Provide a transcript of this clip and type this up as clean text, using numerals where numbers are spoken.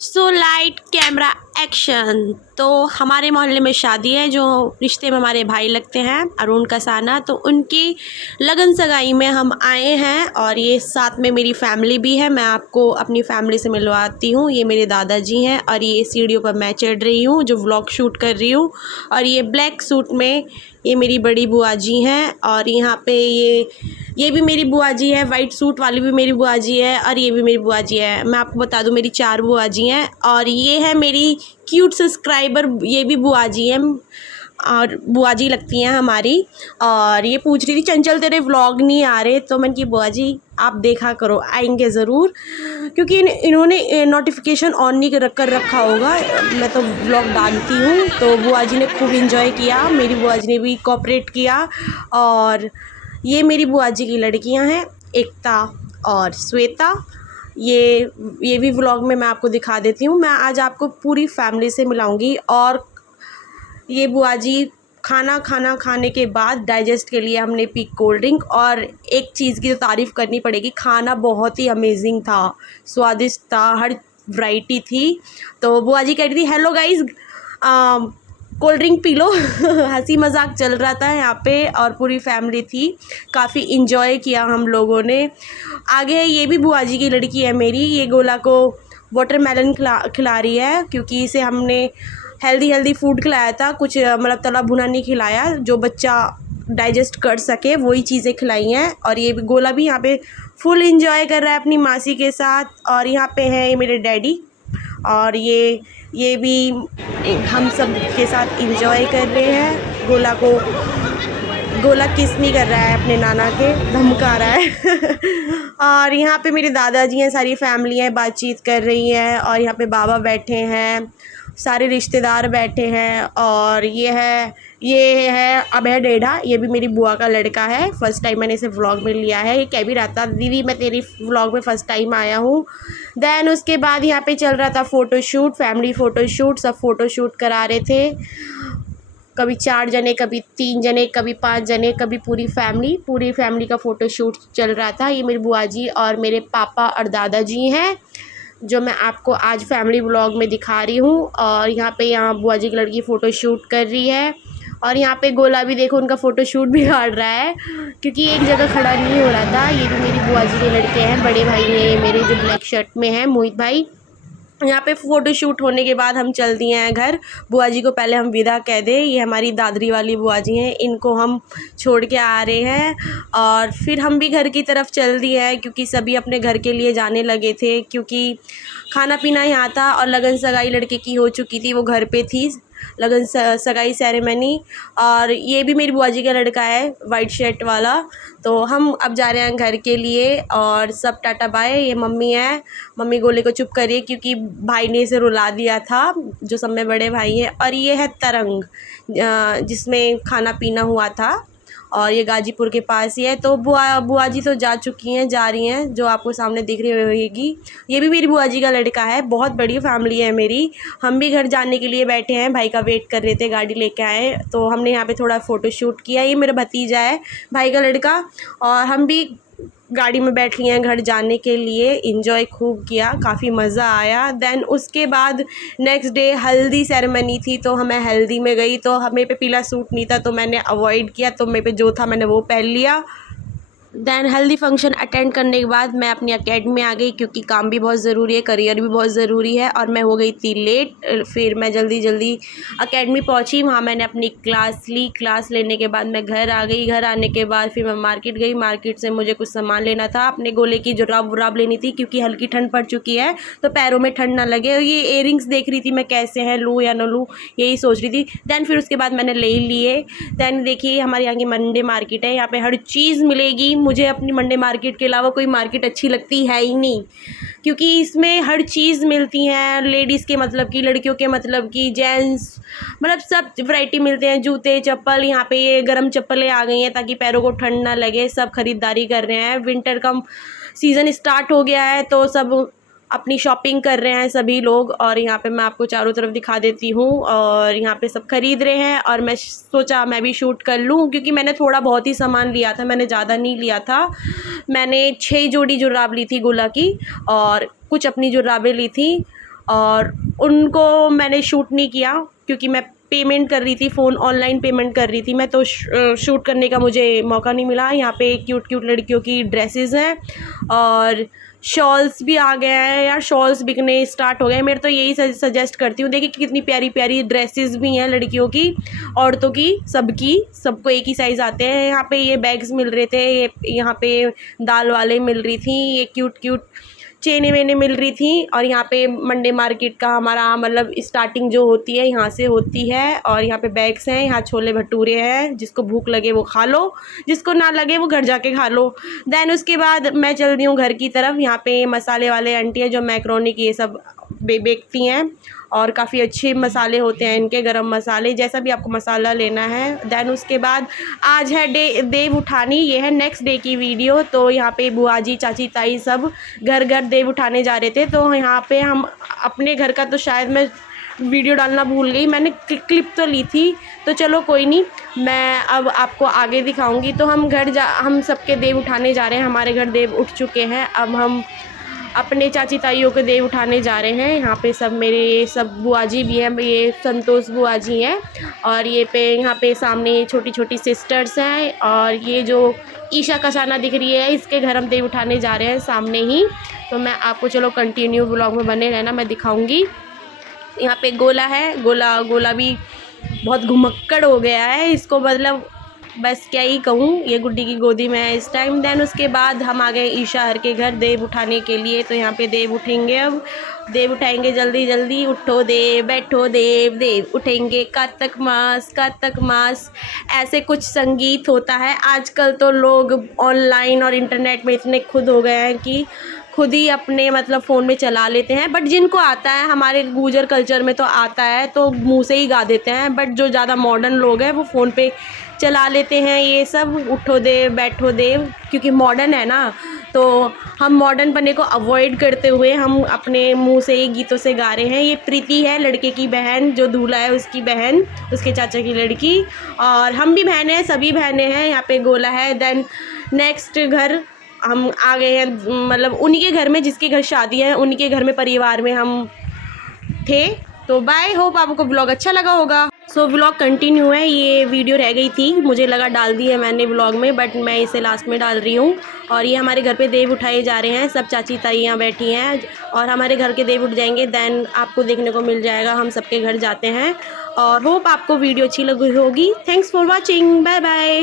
So light camera action. तो हमारे मोहल्ले में शादी है, जो रिश्ते में हमारे भाई लगते हैं, अरुण कसाना। तो उनकी लगन सगाई में हम आए हैं और ये साथ में मेरी फैमिली भी है। मैं आपको अपनी फैमिली से मिलवाती हूँ। ये मेरे दादाजी हैं और ये सीढ़ियों पर मैं चढ़ रही हूँ जो व्लॉग शूट कर रही हूँ। और ये ब्लैक सूट में ये मेरी बड़ी बुआ जी हैं। और यहाँ पे ये भी मेरी बुआ जी है, वाइट सूट वाली भी मेरी बुआ जी है और ये भी मेरी बुआ जी है। मैं आपको बता दूं, मेरी 4 बुआ जी हैं और ये है मेरी क्यूट सब्सक्राइबर, ये भी बुआ जी हैं और बुआ जी लगती हैं हमारी। और ये पूछ रही थी, चंचल तेरे व्लॉग नहीं आ रहे? तो मैंने की बुआ जी आप देखा करो, आएंगे ज़रूर, क्योंकि इन्होंने नोटिफिकेशन ऑन नहीं कर रखा होगा। मैं तो व्लॉग डालती हूँ। तो बुआ जी ने खूब इंजॉय किया, मेरी बुआ जी ने भी कोऑपरेट किया। और ये मेरी बुआ जी की लड़कियां हैं, एकता और श्वेता। ये भी व्लॉग में मैं आपको दिखा देती हूँ। मैं आज आपको पूरी फैमिली से मिलाऊंगी। और ये बुआ जी खाने के बाद डाइजेस्ट के लिए हमने पी कोल्ड ड्रिंक। और एक चीज़ की तो तारीफ़ करनी पड़ेगी, खाना बहुत ही अमेजिंग था, स्वादिष्ट था, हर वैरायटी थी। तो बुआ जी कह रही थी, हेलो गाइस, कोल्ड ड्रिंक पी लो। हंसी मजाक चल रहा था यहाँ पे और पूरी फैमिली थी, काफ़ी इन्जॉय किया हम लोगों ने। आगे ये भी बुआ जी की लड़की है मेरी, ये गोला को वाटरमेलन खिला रही है, क्योंकि इसे हमने हेल्दी फूड खिलाया था, कुछ मतलब तला भुना नहीं खिलाया, जो बच्चा डाइजेस्ट कर सके वही चीज़ें खिलाई हैं। और ये गोला भी यहाँ पे फुल इंजॉय कर रहा है अपनी मासी के साथ। और यहाँ पे हैं ये मेरे डैडी और ये भी हम सब के साथ इंजॉय कर रहे हैं। गोला किस नहीं कर रहा है अपने नाना के, धमका रहा है। और यहाँ पे मेरे दादाजी हैं, सारी फैमिली है, बातचीत कर रही हैं। और यहाँ पे बाबा बैठे हैं, सारे रिश्तेदार बैठे हैं। और ये है अभय डेढ़ा, ये भी मेरी बुआ का लड़का है। फ़र्स्ट टाइम मैंने इसे व्लॉग में लिया है। ये कह भी रहा था, दीदी मैं तेरी व्लॉग में फ़र्स्ट टाइम आया हूँ। देन उसके बाद यहाँ पे चल रहा था फ़ोटोशूट, फैमिली फ़ोटोशूट। सब फ़ोटोशूट करा रहे थे, कभी 4 जने, कभी 3 जने, कभी 5 जने, कभी पूरी फैमिली का फ़ोटोशूट चल रहा था। ये मेरी बुआ जी और मेरे पापा और दादाजी हैं, जो मैं आपको आज फैमिली व्लॉग में दिखा रही हूँ। और यहाँ बुआ जी की लड़की फ़ोटो शूट कर रही है। और यहाँ पे गोला भी देखो उनका फ़ोटो शूट बिगाड़ रहा है, क्योंकि एक जगह खड़ा नहीं हो रहा था। ये भी मेरी बुआ जी के लड़के हैं, बड़े भाई हैं मेरे, जो ब्लैक शर्ट में हैं, मोहित भाई। यहाँ पे फ़ोटो शूट होने के बाद हम चल दिए हैं घर। बुआ जी को पहले हम विदा कह दें, ये हमारी दादरी वाली बुआ जी हैं, इनको हम छोड़ के आ रहे हैं। और फिर हम भी घर की तरफ चल दिए हैं, क्योंकि सभी अपने घर के लिए जाने लगे थे, क्योंकि खाना पीना यहाँ था और लगन सगाई लड़के की हो चुकी थी, वो घर पे थी, लगन सगाई सेरेमनी। और ये भी मेरी बुआ जी का लड़का है, वाइट शर्ट वाला। तो हम अब जा रहे हैं घर के लिए और सब टाटा बाय। ये मम्मी है, मम्मी गोले को चुप करिए, क्योंकि भाई ने इसे रुला दिया था, जो सब में बड़े भाई हैं। और ये है तरंग, जिसमें खाना पीना हुआ था, और ये गाजीपुर के पास ही है। तो बुआ जी तो जा चुकी हैं, जा रही हैं, जो आपको सामने दिख रही होगी। ये भी मेरी बुआ जी का लड़का है, बहुत बड़ी फैमिली है मेरी। हम भी घर जाने के लिए बैठे हैं, भाई का वेट कर रहे थे, गाड़ी लेके आए, तो हमने यहाँ पे थोड़ा फ़ोटो शूट किया। ये मेरा भतीजा है, भाई का लड़का। और हम भी गाड़ी में बैठ लिए हैं घर जाने के लिए। इंजॉय खूब किया, काफ़ी मज़ा आया। देन उसके बाद नेक्स्ट डे हल्दी सेरेमनी थी, तो मैं हल्दी में गई। तो मेरे पे पीला सूट नहीं था, तो मैंने अवॉइड किया, तो मेरे पे जो था मैंने वो पहन लिया। देन हल्दी फंक्शन अटेंड करने के बाद मैं अपनी एकेडमी में आ गई, क्योंकि काम भी बहुत ज़रूरी है, करियर भी बहुत ज़रूरी है। और मैं हो गई थी लेट, फिर मैं जल्दी एकेडमी पहुंची। वहाँ मैंने अपनी क्लास ली, क्लास लेने के बाद मैं घर आ गई। घर आने के बाद फिर मैं मार्केट गई, मार्केट से मुझे कुछ सामान लेना था, अपने गोले की जुराब वुराब लेनी थी, क्योंकि हल्की ठंड पड़ चुकी है, तो पैरों में ठंड ना लगे। और ये इयरिंग्स देख रही थी मैं, कैसे हैं, लूँ या ना लूँ, यही सोच रही थी। दैन फिर उसके बाद मैंने ले लिए। दैन देखिए हमारे यहाँ की मंडे मार्केट है, यहाँ पे हर चीज़ मिलेगी। मुझे अपनी मंडे मार्केट के अलावा कोई मार्केट अच्छी लगती है ही नहीं, क्योंकि इसमें हर चीज़ मिलती हैं, लेडीज़ के मतलब की, लड़कियों के मतलब की, जेंट्स, मतलब सब वैरायटी मिलते हैं। जूते, चप्पल, यहाँ पे ये गर्म चप्पलें आ गई हैं ताकि पैरों को ठंड ना लगे, सब ख़रीदारी कर रहे हैं। विंटर का सीज़न स्टार्ट हो गया है, तो सब अपनी शॉपिंग कर रहे हैं सभी लोग। और यहाँ पे मैं आपको चारों तरफ दिखा देती हूँ, और यहाँ पे सब खरीद रहे हैं। और मैं सोचा मैं भी शूट कर लूँ, क्योंकि मैंने थोड़ा बहुत ही सामान लिया था, मैंने ज़्यादा नहीं लिया था। मैंने 6 जोड़ी जुराब ली थी गोला की, और कुछ अपनी जुराबें ली थी। और उनको मैंने शूट नहीं किया क्योंकि मैं पेमेंट कर रही थी, फ़ोन ऑनलाइन पेमेंट कर रही थी मैं, तो शूट करने का मुझे मौका नहीं मिला। यहाँ पे क्यूट क्यूट लड़कियों की ड्रेसेस हैं और शॉल्स भी आ गए हैं यार, शॉल्स बिकने स्टार्ट हो गए। मेरे तो यही सजेस्ट करती हूँ, देखिए कितनी प्यारी प्यारी ड्रेसेस भी हैं लड़कियों की, औरतों की, सबको एक ही साइज़ आते हैं। यहाँ पे ये बैग्स मिल रहे थे, ये यहाँ पे दाल वाले मिल रही थी, ये क्यूट क्यूट चेने वेने मिल रही थी। और यहाँ पे मंडे मार्केट का हमारा मतलब स्टार्टिंग जो होती है यहाँ से होती है। और यहाँ पे बैग्स हैं, यहाँ छोले भटूरे हैं, जिसको भूख लगे वो खा लो, जिसको ना लगे वो घर जाके खा लो। देन उसके बाद मैं चल रही हूँ घर की तरफ। यहाँ पे मसाले वाले आंटी हैं जो मैक्रोनी की ये सब बेचती हैं और काफ़ी अच्छे मसाले होते हैं इनके, गरम मसाले, जैसा भी आपको मसाला लेना है। देन उसके बाद आज है देव उठानी, ये है नेक्स्ट डे की वीडियो। तो यहाँ पे बुआ जी, चाची, ताई सब घर घर देव उठाने जा रहे थे। तो यहाँ पे हम अपने घर का तो शायद मैं वीडियो डालना भूल गई, मैंने क्लिप तो ली थी, तो चलो कोई नहीं, मैं अब आपको आगे दिखाऊंगी। तो हम सबके देव उठाने जा रहे हैं, हमारे घर देव उठ चुके हैं, अब हम अपने चाची ताइयों के देव उठाने जा रहे हैं। यहाँ पे सब मेरे सब बुआ जी भी हैं, ये संतोष बुआ जी हैं, और यहाँ पे सामने छोटी छोटी सिस्टर्स हैं। और ये जो ईशा कसाना दिख रही है, इसके घर हम देव उठाने जा रहे हैं सामने ही। तो मैं आपको चलो कंटिन्यू ब्लॉग में बने रहना, मैं दिखाऊंगी। यहाँ पे गोला है, गोला भी बहुत घुमक्कड़ हो गया है, इसको मतलब बस क्या ही कहूँ, ये गुड्डी की गोदी में है इस टाइम। देन उसके बाद हम आ गए ईशा हर के घर देव उठाने के लिए। तो यहाँ पे देव उठेंगे, अब देव उठाएंगे, जल्दी जल्दी उठो देव, बैठो देव, देव उठेंगे, कार्तक मास, ऐसे कुछ संगीत होता है। आजकल तो लोग ऑनलाइन और इंटरनेट में इतने खुद हो गए हैं कि खुद ही अपने मतलब फ़ोन में चला लेते हैं। बट जिनको आता है, हमारे गुर्जर कल्चर में तो आता है, तो मुंह से ही गा देते हैं। बट जो ज़्यादा मॉडर्न लोग हैं वो फ़ोन पे चला लेते हैं ये सब, उठो देव, बैठो देव, क्योंकि मॉडर्न है ना। तो हम मॉडर्न बनने को अवॉइड करते हुए हम अपने मुंह से ही गीतों से गा रहे हैं। ये प्रीति है, लड़के की बहन, जो दूल्हा है उसकी बहन, उसके चाचा की लड़की, और हम भी बहनें हैं, सभी बहनें हैं। यहाँ पे गोला है। देन नेक्स्ट घर हम आ गए हैं, मतलब उन्हीं के घर में, जिसके घर शादी है उन्हीं के घर में, परिवार में हम थे। तो बाय, होप आपको ब्लॉग अच्छा लगा होगा। सो ब्लॉग कंटिन्यू है, ये वीडियो रह गई थी, मुझे लगा डाल दी है मैंने ब्लॉग में, बट मैं इसे लास्ट में डाल रही हूँ। और ये हमारे घर पे देव उठाए जा रहे हैं, सब चाची ताइयाँ बैठी हैं और हमारे घर के देव उठ जाएंगे। देन आपको देखने को मिल जाएगा हम सबके घर जाते हैं। और होप आपको वीडियो अच्छी लगी होगी। Thanks for watching, bye bye.